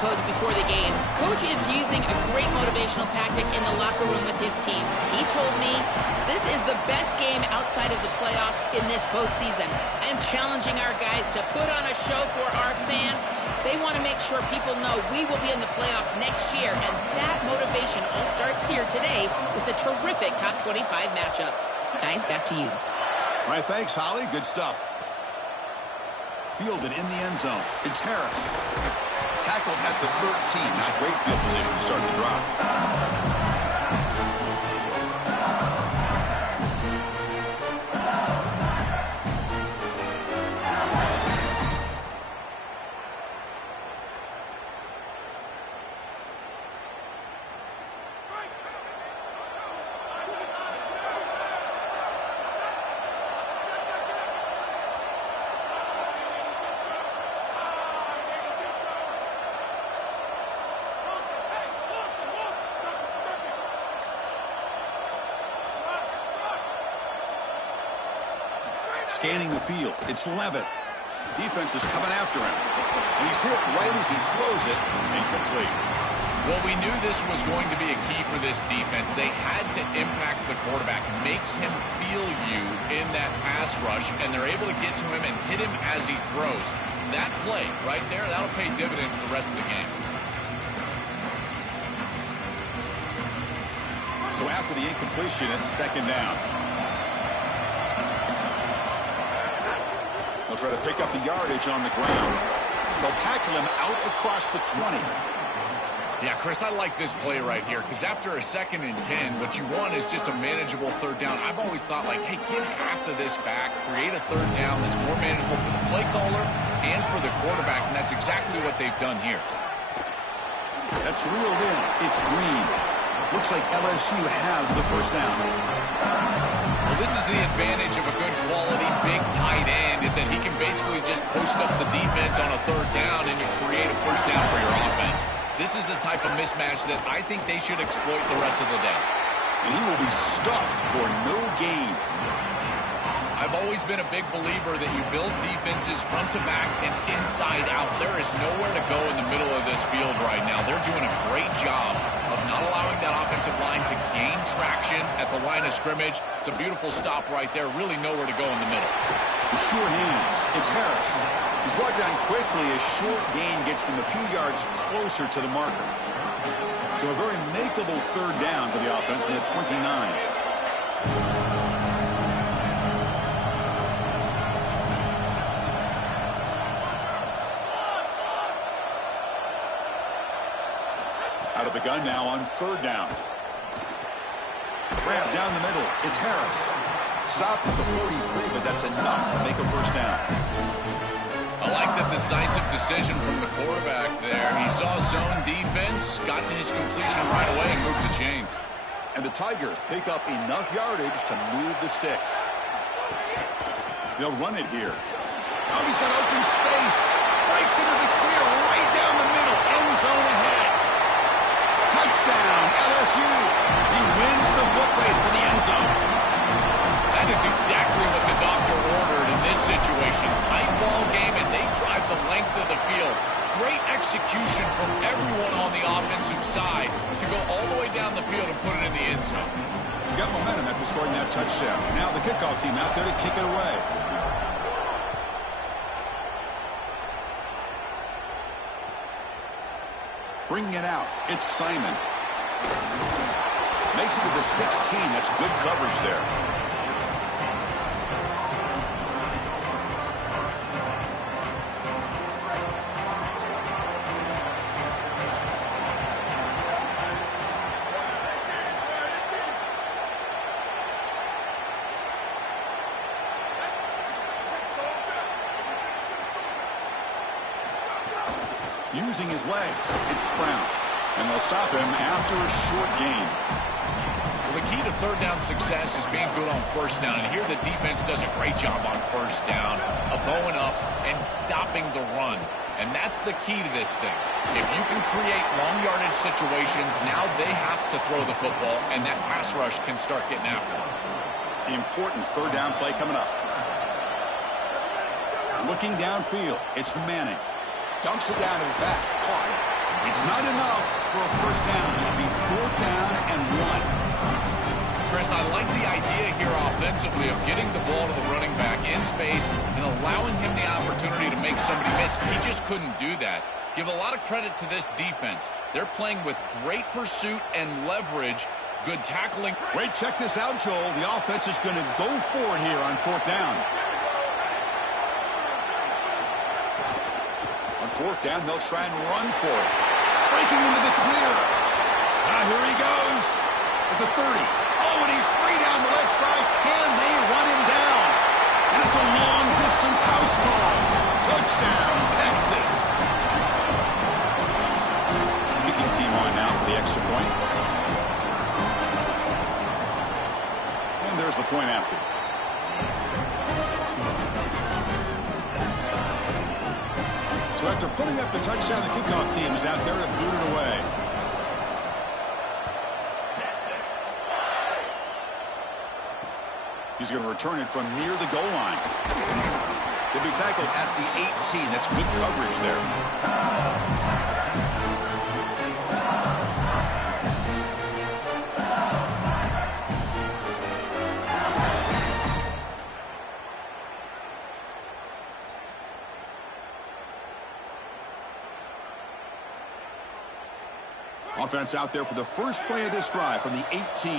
coach before the game. Coach is using a great motivational tactic in the locker room with his team. He told me, this is the best game outside of the playoffs in this postseason. I am challenging our guys to put on a show for our fans. They want to make sure people know we will be in the playoff next year, and that motivation all starts here today with a terrific top 25 matchup. Guys, back to you. All right, thanks, Holly. Good stuff. Fielded in the end zone. It's Harris. Tackled at the 13. Not great field position to start the drive. Scanning the field. It's Levitt. Defense is coming after him. And he's hit right as he throws it. Incomplete. Well, we knew this was going to be a key for this defense. They had to impact the quarterback, make him feel you in that pass rush, and they're able to get to him and hit him as he throws. That play right there, that'll pay dividends the rest of the game. So after the incompletion, it's second down. They'll try to pick up the yardage on the ground. They'll tackle him out across the 20. Yeah, Chris, I like this play right here because after a 2nd and 10, what you want is just a manageable third down. I've always thought, like, hey, get half of this back, create a third down that's more manageable for the play caller and for the quarterback, and that's exactly what they've done here. That's reeled in. It's Green. Looks like LSU has the first down. Well, this is the advantage of a good quality big tight end is that he can basically just post up the defense on a third down and you create a first down for your offense. This is the type of mismatch that I think they should exploit the rest of the day. And he will be stuffed for no gain. I've always been a big believer that you build defenses front to back and inside out. There is nowhere to go in the middle of this field right now. They're doing a great job of not allowing that offensive line to gain traction at the line of scrimmage. It's a beautiful stop right there. Really nowhere to go in the middle. The sure hands. It's Harris. He's brought down quickly as short gain gets them a few yards closer to the marker. So a very makeable third down for the offense from the 29. Out of the gun now on third down. Grab down the middle. It's Harris. Stopped at the 43, but that's enough to make a first down. I like the decisive decision from the quarterback there. He saw zone defense, got to his completion right away, and moved the chains. And the Tigers pick up enough yardage to move the sticks. They'll run it here. Oh, he's got open space. Breaks into the clear right down the middle. End zone ahead. Touchdown, LSU. He wins the foot race to the end zone. That is exactly what the doctor ordered in this situation. Tight ball game, and they drive the length of the field. Great execution from everyone on the offensive side to go all the way down the field and put it in the end zone. Got momentum after scoring that touchdown. Now the kickoff team out there to kick it away. Bringing it out, it's Simon. Makes it to the 16. That's good coverage there. Using his legs, it's Sprout. And they'll stop him after a short gain. Well, the key to third down success is being good on first down. And here the defense does a great job on first down of bowing up and stopping the run. And that's the key to this thing. If you can create long yardage situations, now they have to throw the football, and that pass rush can start getting after them. Important third down play coming up. Looking downfield, it's Manning. Dumps it down to the back. Caught. It's not enough for a first down. It'll be 4th down and 1. Chris, I like the idea here offensively of getting the ball to the running back in space and allowing him the opportunity to make somebody miss. He just couldn't do that. Give a lot of credit to this defense. They're playing with great pursuit and leverage. Good tackling. Wait, check this out, Joel. The offense is going to go for it here on 4th down. On 4th down, they'll try and run for it. Breaking into the clear. Here he goes at the 30. Oh, and he's free down the left side. Can they run him down? And it's a long-distance house call. Touchdown, Texas. Kicking team on now for the extra point. And there's the point after. So after putting up the touchdown, the kickoff team is out there to boot it away. He's going to return it from near the goal line. He'll be tackled at the 18. That's good coverage there. Offense out there for the first play of this drive from the 18.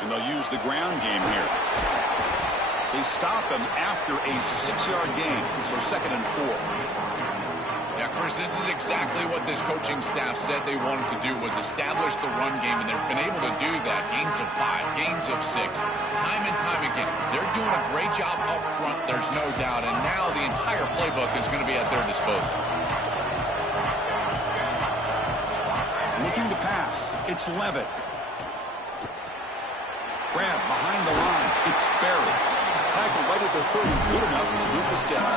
And they'll use the ground game here. They stop him after a 6-yard gain, so 2nd and 4. Yeah, Chris, this is exactly what this coaching staff said they wanted to do, was establish the run game, and they've been able to do that. Gains of 5, gains of 6, time and time again. They're doing a great job up front, there's no doubt, and now the entire playbook is going to be at their disposal. Looking to pass, it's Levitt. Grab behind the line. It's Barry. Tackled right at the 30. Good enough to move the sticks.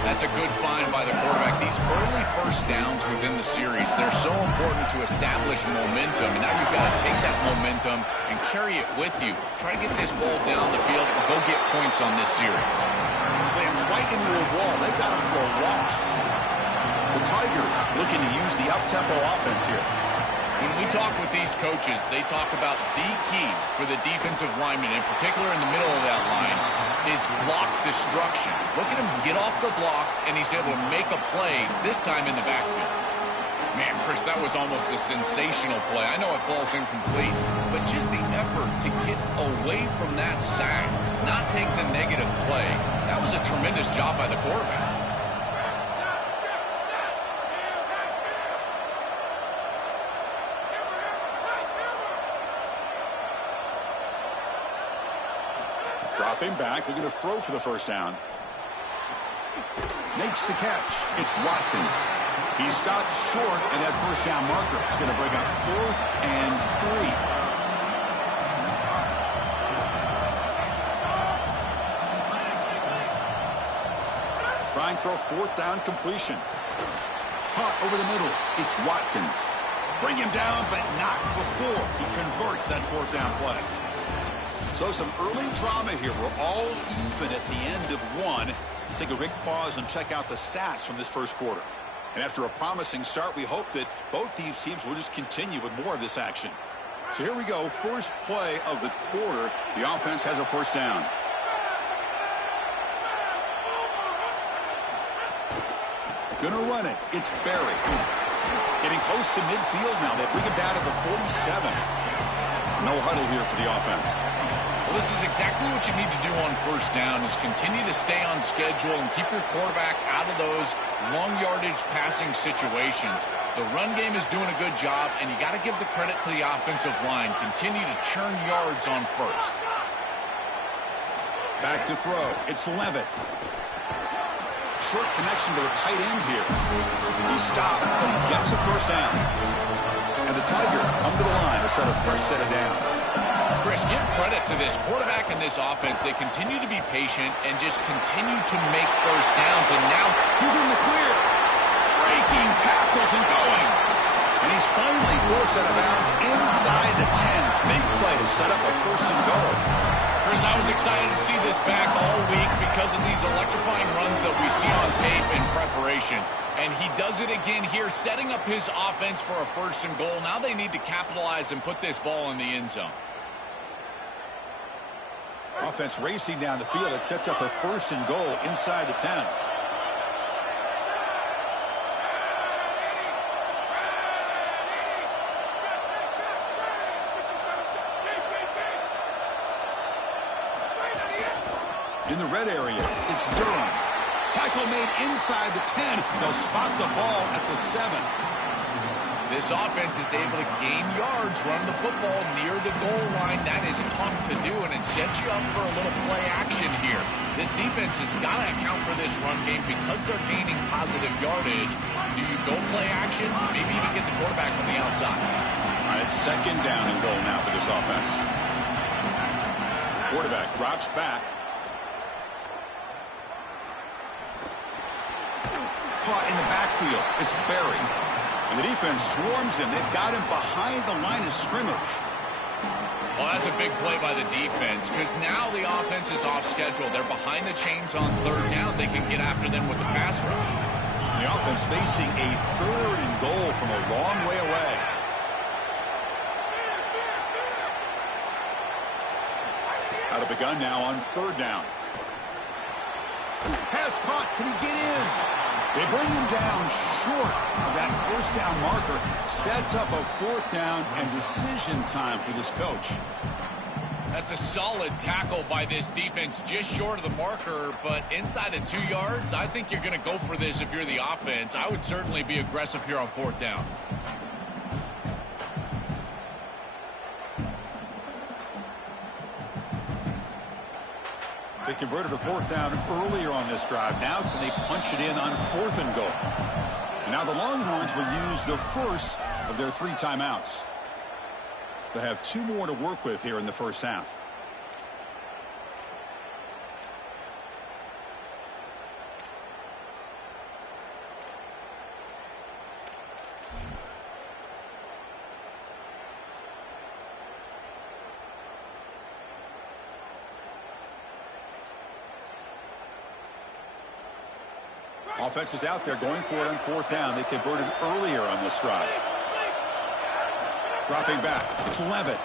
That's a good find by the quarterback. These early first downs within the series, they're so important to establish momentum. And now you've got to take that momentum and carry it with you. Try to get this ball down the field and go get points on this series. Slams right into a wall. They've got him for a loss. The Tigers looking to use the up-tempo offense here. When we talk with these coaches, they talk about the key for the defensive lineman, in particular in the middle of that line, is block destruction. Look at him get off the block, and he's able to make a play, this time in the backfield. Man, Chris, that was almost a sensational play. I know it falls incomplete, but just the effort to get away from that sack, not take the negative play, that was a tremendous job by the quarterback. Dropping back, they're going to throw for the first down. Makes the catch. It's Watkins. He stopped short at that first down marker. It's going to bring up 4th and 3. Trying for a 4th down completion. Caught over the middle. It's Watkins. Bring him down, but not before he converts that 4th down play. So some early drama here. We're all even at the end of one. Let's take a quick pause and check out the stats from this first quarter. And after a promising start, we hope that both these teams will just continue with more of this action. So here we go. First play of the quarter. The offense has a first down. Gonna run it. It's Barry. Getting close to midfield now. They bring him down to the 47. No huddle here for the offense. Well, this is exactly what you need to do on first down, is continue to stay on schedule and keep your quarterback out of those long yardage passing situations. The run game is doing a good job, and you got to give the credit to the offensive line. Continue to churn yards on first. Back to throw. It's Levitt. Short connection to the tight end here. He stopped, but he gets a first down. And the Tigers come to the line to set a fresh set of downs. Chris, give credit to this quarterback and this offense. They continue to be patient and just continue to make first downs. And now he's in the clear. Breaking tackles and going. And he's finally forced out of bounds inside the 10. Big play to set up a 1st and goal. Chris, I was excited to see this back all week because of these electrifying runs that we see on tape in preparation. And he does it again here, setting up his offense for a 1st and goal. Now they need to capitalize and put this ball in the end zone. Offense racing down the field. It sets up a 1st and goal inside the 10. In the red area, it's Durham. Tackle made inside the 10. They'll spot the ball at the 7. This offense is able to gain yards, run the football near the goal line. That is tough to do, and it sets you up for a little play action here. This defense has got to account for this run game because they're gaining positive yardage. Do you go play action? Maybe even get the quarterback on the outside. All right, it's 2nd down and goal now for this offense. Quarterback drops back. Caught in the backfield. It's Barry. And the defense swarms him. They've got him behind the line of scrimmage. Well, that's a big play by the defense because now the offense is off schedule. They're behind the chains on 3rd down. They can get after them with the pass rush. The offense facing a 3rd and goal from a long way away. Out of the gun now on 3rd down. Pass caught. Can he get in? They bring him down short of that 1st down marker. Sets up a 4th down and decision time for this coach. That's a solid tackle by this defense, just short of the marker, but inside of 2 yards, I think you're going to go for this if you're the offense. I would certainly be aggressive here on 4th down. They converted a 4th down earlier on this drive. Now can they punch it in on 4th and goal? And now the Longhorns will use the first of their 3 timeouts. They have 2 more to work with here in the 1st half. Offense is out there going for it on 4th down. They converted earlier on this drive. Dropping back. It's Levitt.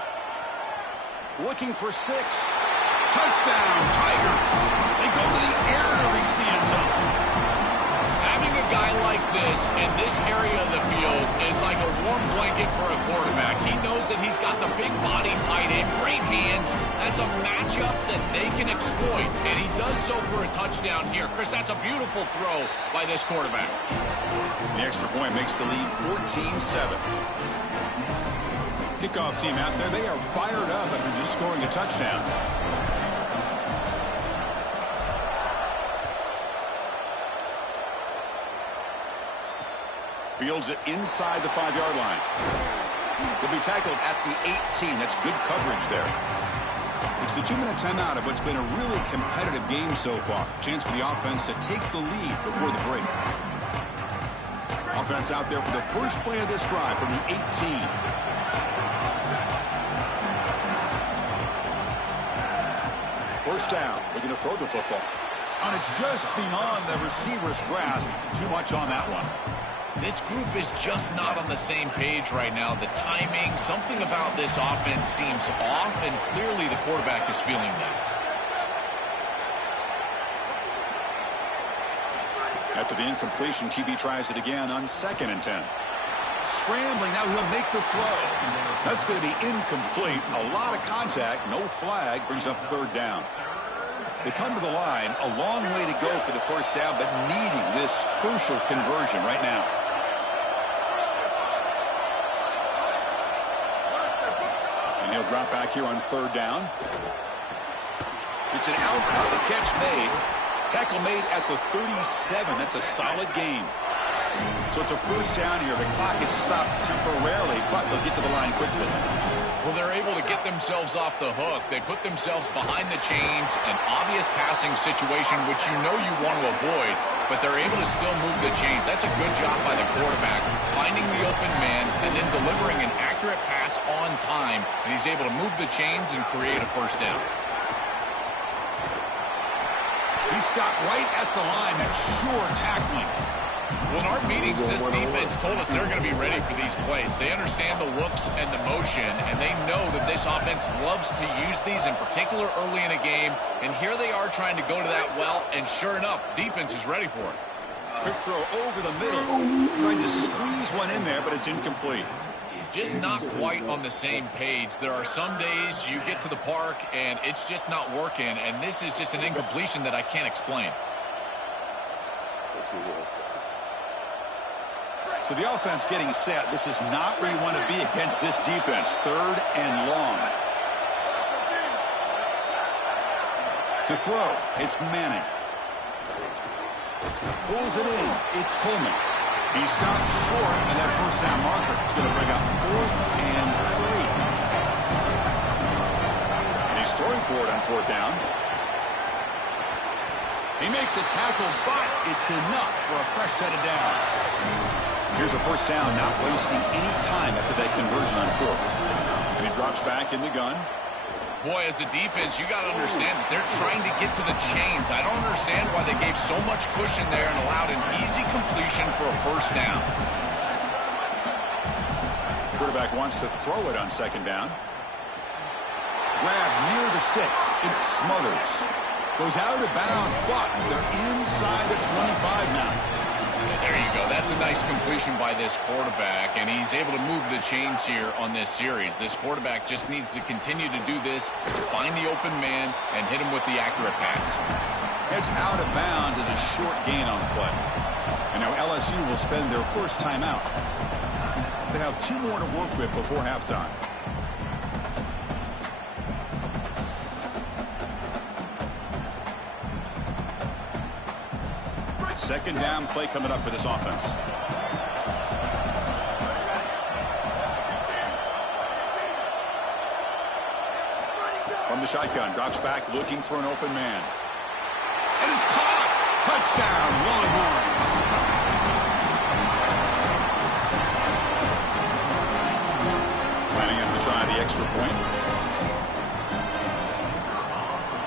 Looking for 6. Touchdown, Tigers. They go to the air to reach the end zone. Having a guy like this in this area of the field is like a warm blanket for a quarterback. He knows that he's got the big body tight end, great hands. That's a matchup that they can exploit, and he does so for a touchdown here. Chris, that's a beautiful throw by this quarterback. The extra point makes the lead 14-7. Kickoff team out there, they are fired up after just scoring a touchdown. Fields it inside the 5-yard line. He'll be tackled at the 18. That's good coverage there. It's the 2-minute timeout of what's been a really competitive game so far. Chance for the offense to take the lead before the break. Offense out there for the first play of this drive from the 18. First down, looking to throw the football. And it's just beyond the receiver's grasp. Too much on that one. This group is just not on the same page right now. The timing, something about this offense seems off, and clearly the quarterback is feeling that. After the incompletion, QB tries it again on 2nd and 10. Scrambling, now he'll make the throw. That's going to be incomplete. A lot of contact, no flag, brings up 3rd down. They come to the line, a long way to go for the first down, but needing this crucial conversion right now. And he'll drop back here on 3rd down. It's an out the catch made. Tackle made at the 37. That's a solid gain. So it's a first down here. The clock is stopped temporarily, but they'll get to the line quickly. Well, they're able to get themselves off the hook. They put themselves behind the chains, an obvious passing situation, which you know you want to avoid, but they're able to still move the chains. That's a good job by the quarterback, finding the open man and then delivering an accurate pass on time, and he's able to move the chains and create a first down. He stopped right at the line. That's sure tackling. Well, in our meetings, this defense told us they're going to be ready for these plays. They understand the looks and the motion, and they know that this offense loves to use these, in particular early in a game. And here they are trying to go to that well, and sure enough, defense is ready for it. Quick throw over the middle. Trying to squeeze one in there, but it's incomplete. Just not quite on the same page. There are some days you get to the park, and it's just not working, and this is just an incompletion that I can't explain. So the offense getting set. This is not where you want to be against this defense. 3rd and long. To throw, it's Manning. Pulls it in. It's Coleman. He stopped short of that first down marker. It's going to bring up 4th and 3. And he's throwing for it on 4th down. He made the tackle, but it's enough for a fresh set of downs. Here's a first down, not wasting any time after that conversion on 4th. And he drops back in the gun. Boy, as a defense, you got to understand that they're trying to get to the chains. I don't understand why they gave so much cushion there and allowed an easy completion for a first down. Quarterback wants to throw it on 2nd down. Grab near the sticks. It's Smothers. Goes out of bounds, but they're inside the 25 now. There you go. That's a nice completion by this quarterback, and he's able to move the chains here on this series. This quarterback just needs to continue to do this, find the open man, and hit him with the accurate pass. It's out of bounds as a short gain on the play. And now LSU will spend their first timeout. They have 2 more to work with before halftime. Second down play coming up for this offense. From the shotgun, drops back looking for an open man. And it's caught! Touchdown, Longhorns! Planning to try the extra point.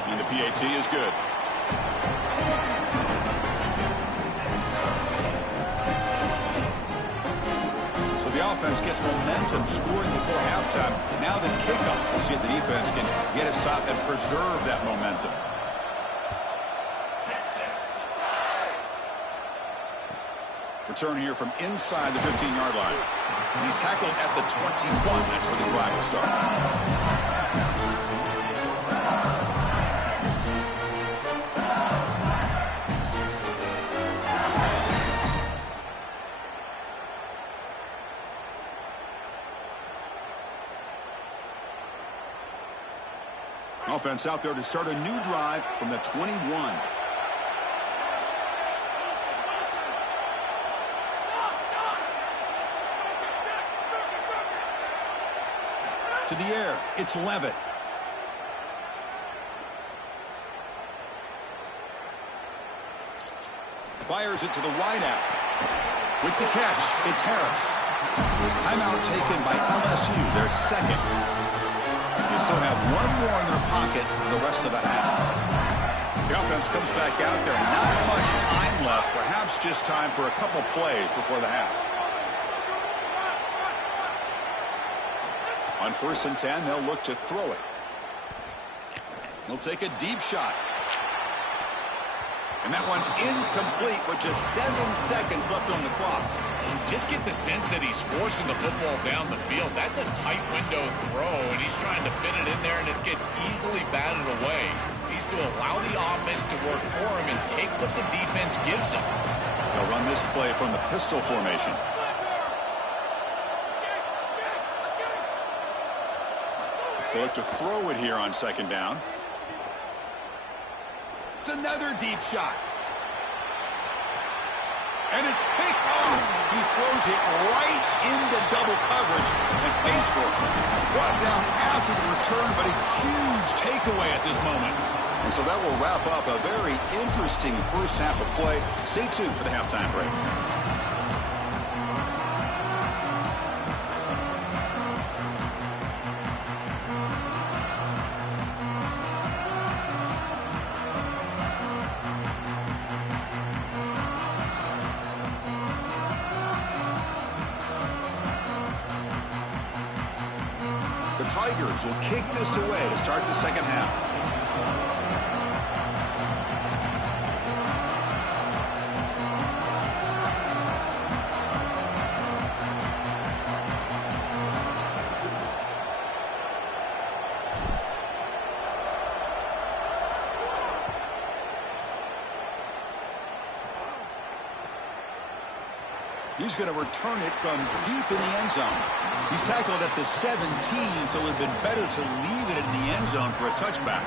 And the PAT is good. The offense gets momentum scoring before halftime. Now the kickoff. We'll see if the defense can get us top and preserve that momentum. Return here from inside the 15-yard line. And he's tackled at the 21. That's where the drive will start. Offense out there to start a new drive from the 21. To the air, it's Levitt. Fires it to the wideout. With the catch, it's Harris. Timeout taken by LSU, their second. They still have 1 more in their pocket for the rest of the half. The offense comes back out there. Not much time left. Perhaps just time for a couple plays before the half. On 1st and 10, they'll look to throw it. They'll take a deep shot. And that one's incomplete with just 7 seconds left on the clock. Just get the sense that he's forcing the football down the field. That's a tight window throw, and he's trying to fit it in there, and it gets easily batted away. He's to allow the offense to work for him and take what the defense gives him. They'll run this play from the pistol formation. They look to throw it here on 2nd down. It's another deep shot. And it's picked off. He throws it right into double coverage and pays for it. Brought down after the return, but a huge takeaway at this moment. And so that will wrap up a very interesting first half of play. Stay tuned for the halftime break. Tigers will kick this away to start the second half. He's going to return it from deep in the end zone. He's tackled at the 17, so it would have been better to leave it in the end zone for a touchback.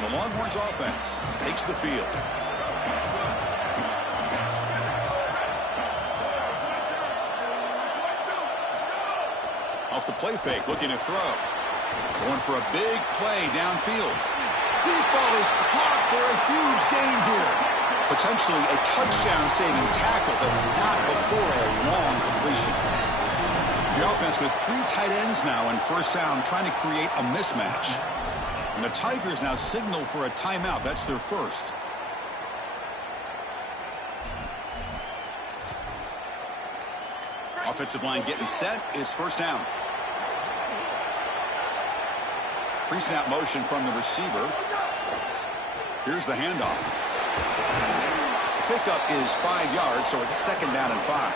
The Longhorns offense takes the field. Off the play fake, looking to throw. Going for a big play downfield. Deep ball is caught for a huge gain here. Potentially a touchdown-saving tackle, but not before a long completion. The offense with 3 tight ends now in first down, trying to create a mismatch. And the Tigers now signal for a timeout. That's their first. Offensive line getting set. It's first down. Pre-snap motion from the receiver. Here's the handoff. Pickup is 5 yards, so it's second down and 5.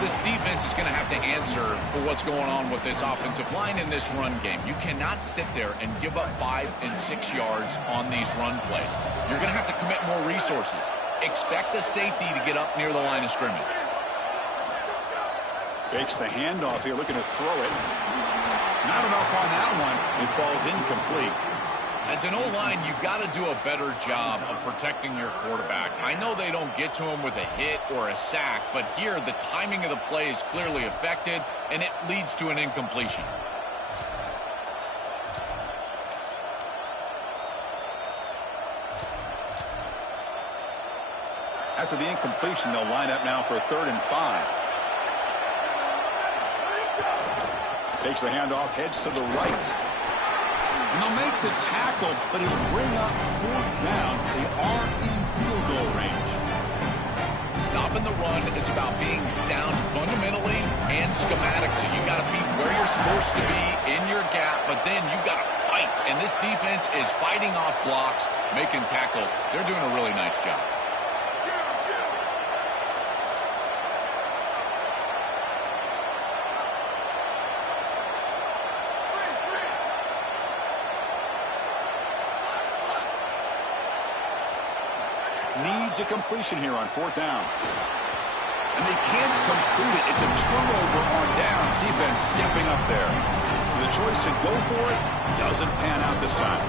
This defense is going to have to answer for what's going on with this offensive line in this run game. You cannot sit there and give up 5 and 6 yards on these run plays. You're going to have to commit more resources. Expect the safety to get up near the line of scrimmage. Fakes the handoff here, looking to throw it. Not enough on that one. It falls incomplete. As an O-line, you've got to do a better job of protecting your quarterback. I know they don't get to him with a hit or a sack, but here the timing of the play is clearly affected, and it leads to an incompletion. After the incompletion, they'll line up now for 3rd and 5. Takes the handoff, heads to the right. And they'll make the tackle, but it'll bring up 4th down. They are in field goal range. Stopping the run is about being sound fundamentally and schematically. You got to be where you're supposed to be in your gap, but then you got to fight. And this defense is fighting off blocks, making tackles. They're doing a really nice job. Needs a completion here on 4th down. And they can't complete it. It's a turnover on downs. Defense stepping up there. So the choice to go for it doesn't pan out this time.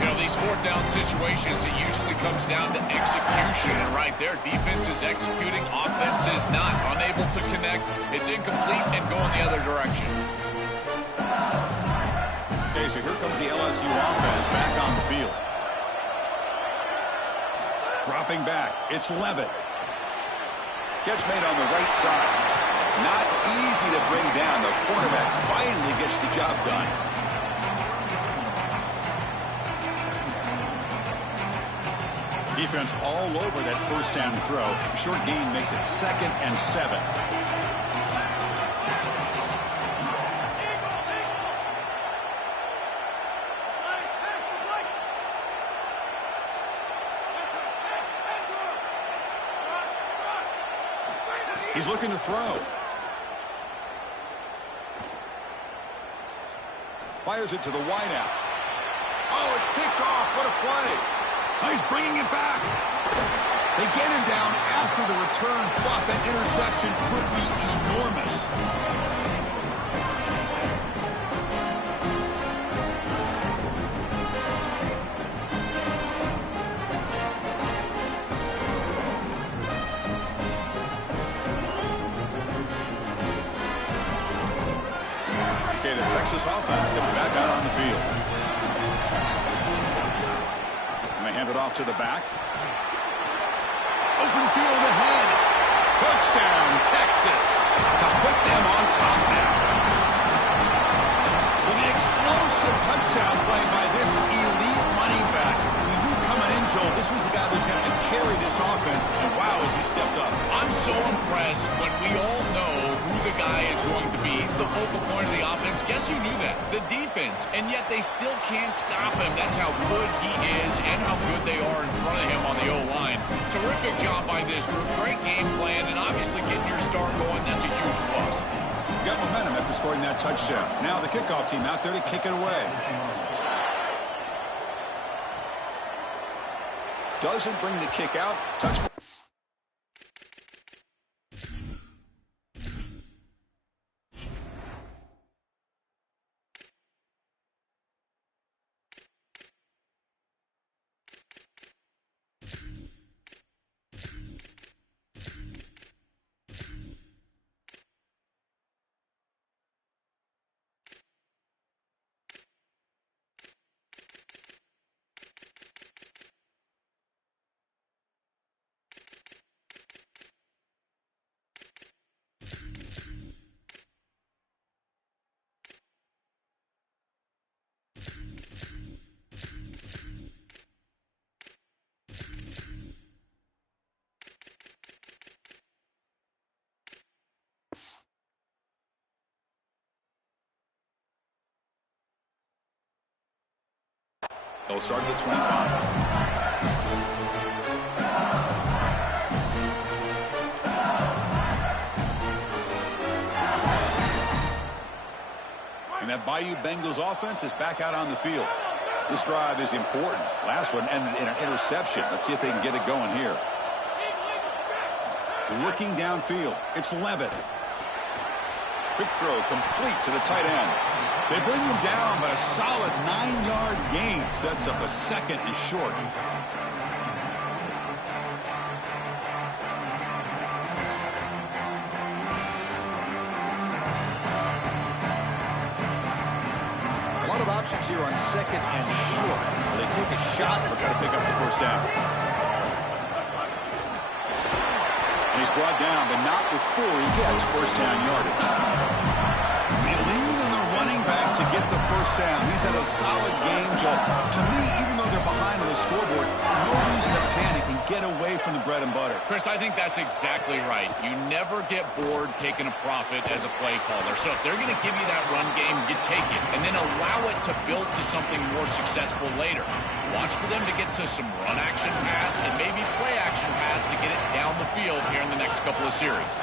You know, these 4th down situations, it usually comes down to execution. And right there, defense is executing, offense is not. Unable to connect. It's incomplete and going the other direction. Okay, so here comes the LSU offense back on the field. Dropping back, it's Levitt. Catch made on the right side. Not easy to bring down. The cornerback finally gets the job done. Defense all over that first down throw. Short gain makes it 2nd and 7. He's looking to throw. Fires it to the wideout. Oh, it's picked off. What a play. Oh, he's bringing it back. They get him down after the return, but that interception could be enormous. Okay, the Texas offense comes back out on the field. And they hand it off to the back. Open field ahead. Touchdown, Texas, to put them on top now. For the explosive touchdown play by this elite running back. We knew coming in, Joel, this was the guy who's going to carry this offense, and wow, has he stepped up. I'm so guess you knew that. The defense, and yet they still can't stop him. That's how good he is and how good they are in front of him on the O-line. Terrific job by this group. Great game plan, and obviously getting your star going, that's a huge plus. Got momentum after scoring that touchdown. Now the kickoff team out there to kick it away. Doesn't bring the kick out. Touchdown. They'll start at the 25. And that Bayou Bengals offense is back out on the field. This drive is important. Last one ended in an interception. Let's see if they can get it going here. Looking downfield. It's Levitt. Quick throw complete to the tight end. They bring him down, but a solid 9-yard gain sets up a second and short. A lot of options here on second and short. Will they take a shot or try to pick up the first down? And he's brought down, but not before he gets first down yardage. They lean on the running back to get the first down. He's had a solid game, Joe. To me, even though they're behind on the scoreboard, no reason to panic and get away from the bread and butter. Chris, I think that's exactly right. You never get bored taking a profit as a play caller. So if they're going to give you that run game, you take it, and then allow it to build to something more successful later. Watch for them to get to some run action pass and maybe play action pass to get it down the field here in the next couple of series.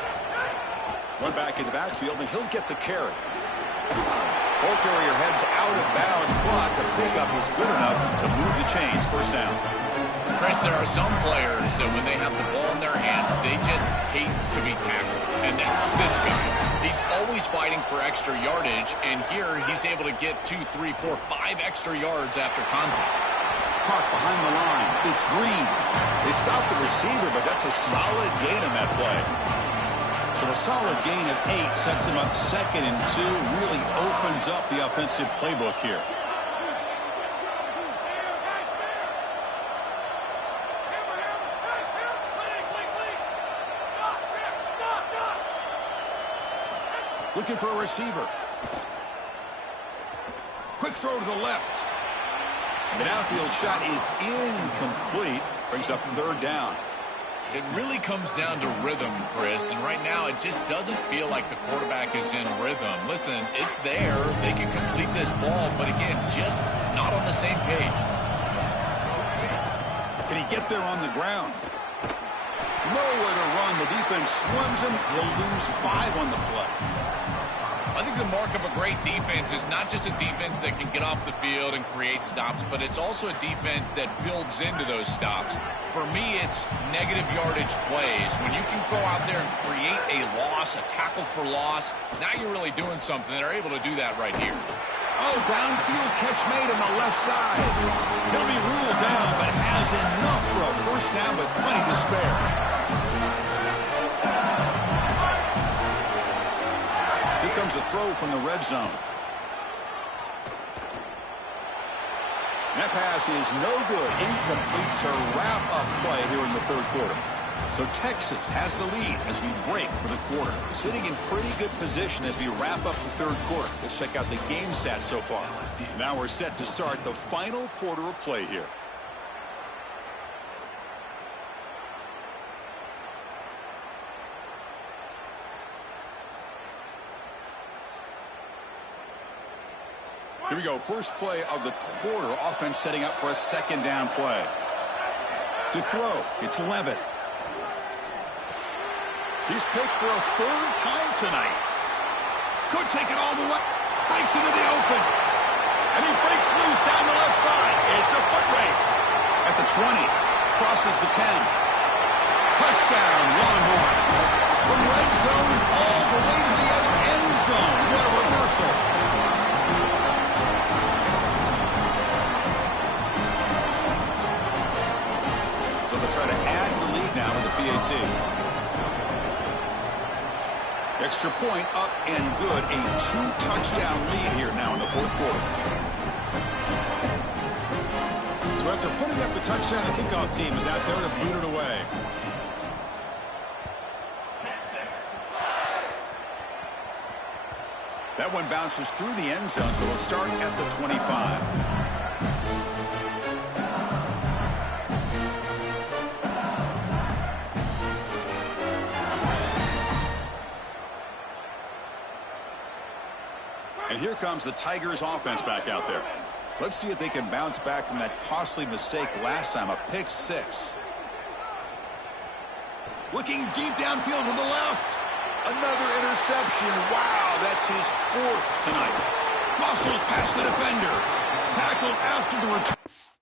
One back in the backfield, and he'll get the carry. Ball carrier heads out of bounds, but the pickup was good enough to move the chains. First down. Chris, there are some players that when they have the ball in their hands, they just hate to be tackled. And that's this guy. He's always fighting for extra yardage, and here he's able to get 2, 3, 4, 5 extra yards after contact. Park behind the line. It's Green. They stopped the receiver, but that's a solid gain on that play. So a solid gain of 8 sets him up second and 2, really opens up the offensive playbook here. Looking for a receiver. Quick throw to the left. The downfield shot is incomplete. Brings up third down. It really comes down to rhythm, Chris, and right now it just doesn't feel like the quarterback is in rhythm. Listen, it's there. They can complete this ball, but again, just not on the same page. Can he get there on the ground? Nowhere to run. The defense swarms him. He'll lose 5 on the play. I think the mark of a great defense is not just a defense that can get off the field and create stops, but it's also a defense that builds into those stops. For me, it's negative yardage plays. When you can go out there and create a loss, a tackle for loss, now you're really doing something. They're able to do that right here. Oh, downfield catch made on the left side. He'll be ruled down, but has enough for a first down, but plenty to spare. Here comes a throw from the red zone. That pass is no good. Incomplete to wrap up play here in the third quarter. So Texas has the lead as we break for the quarter. Sitting in pretty good position as we wrap up the third quarter. Let's check out the game stats so far. Now we're set to start the final quarter of play here. Here we go. First play of the quarter. Offense setting up for a second down play. To throw, it's Levitt. He's picked for a third time tonight. Could take it all the way. Breaks into the open. And he breaks loose down the left side. It's a foot race. At the 20. Crosses the 10. Touchdown, Longhorns. From red zone all the way to the other end zone. What a reversal. So they'll try to add to the lead now with the PAT. Extra point up and good. A 2-touchdown lead here now in the fourth quarter. So after putting up the touchdown, the kickoff team is out there to boot it away. That one bounces through the end zone, so they'll start at the 25. And here comes the Tigers offense back out there. Let's see if they can bounce back from that costly mistake last time, a pick six. Looking deep downfield to the left. Another interception. Wow, that's his fourth tonight. Muscles past the defender. Tackled after the return.